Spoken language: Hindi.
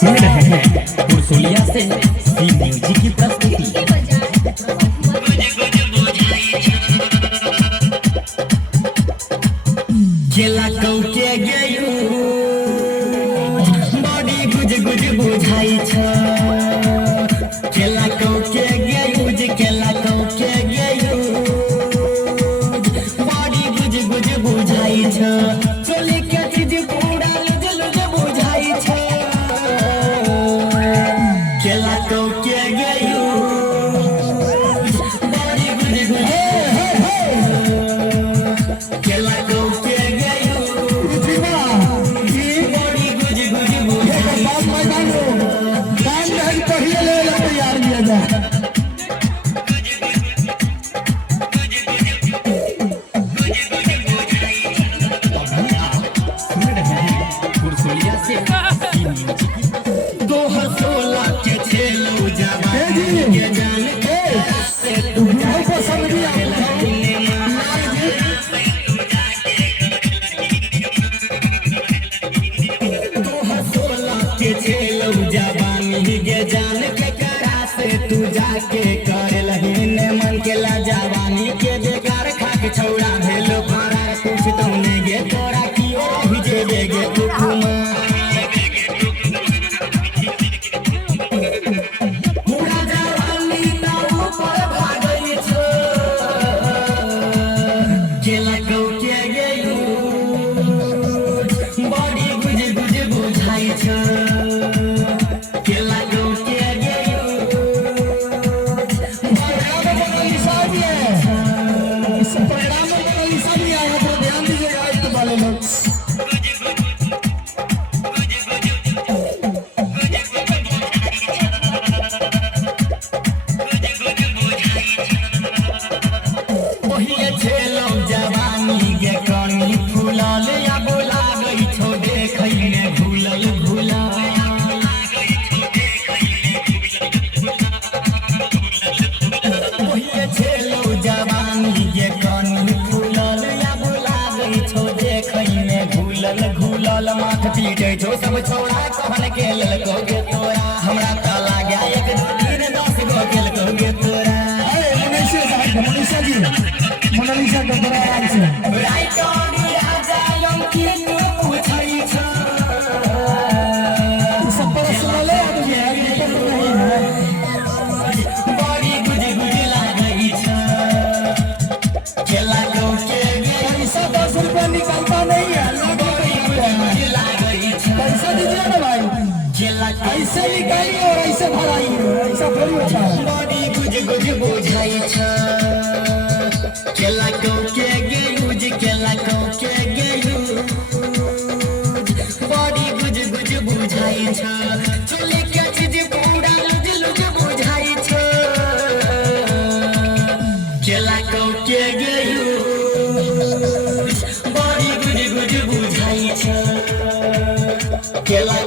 सुन रहे हैं पुरसुलिया से सी म्यूजिक की प्रस्तुति। केला कौके गयो बॉडी गुज गुज बुझाई छ। केला कौके गयो जे केला कौके गयो बॉडी गुज गुज बुझाई छ। चोली के चीज पूरा लुज लुज बुझाई छ। केला कौके गयो बॉडी गुज गुज केला कौके तू जाके कर लहीन मन के ला जवानी के बेकार खाके छौड़ा भेलो फरार। कुछ तो नहीं गे तोरा की ओर भिजे गे तू घुमा पूरा जवानी ता ऊपर भागई छ। केला कौके गयो बॉडी गुज गुज बुझाई छ। केला कौके माथ पीटे छो सब छोड़ा कहन के ललको गे तोरा। हमरा त लाग्या एक दो तीन 10 गो गेलको गे तोरा। मोनालिसा जी मोनालिसा के बड़ा आराम से राइट ऑन आ जायम की तू पूछई छ। सब पर सुनले आ तो यार ये तो नहीं है। बॉडी गुज गुज लागई छ। केला कौके पैसा 10 रुपया निकलता नहीं है। पैसा दीजिए ना भाई। ऐसे निकाली और ऐसे भराई ऐसा थोड़ी होता है। बॉडी गुज गुज बुझाई छ। केला कौके गयो जे केला कौके गयो बॉडी गुज गुज बुझाई छ। चोली के चीज पूरा लुज लुज बुझाई छ। केला कौके गयो बॉडी गुज गुज बुझाई छ। केला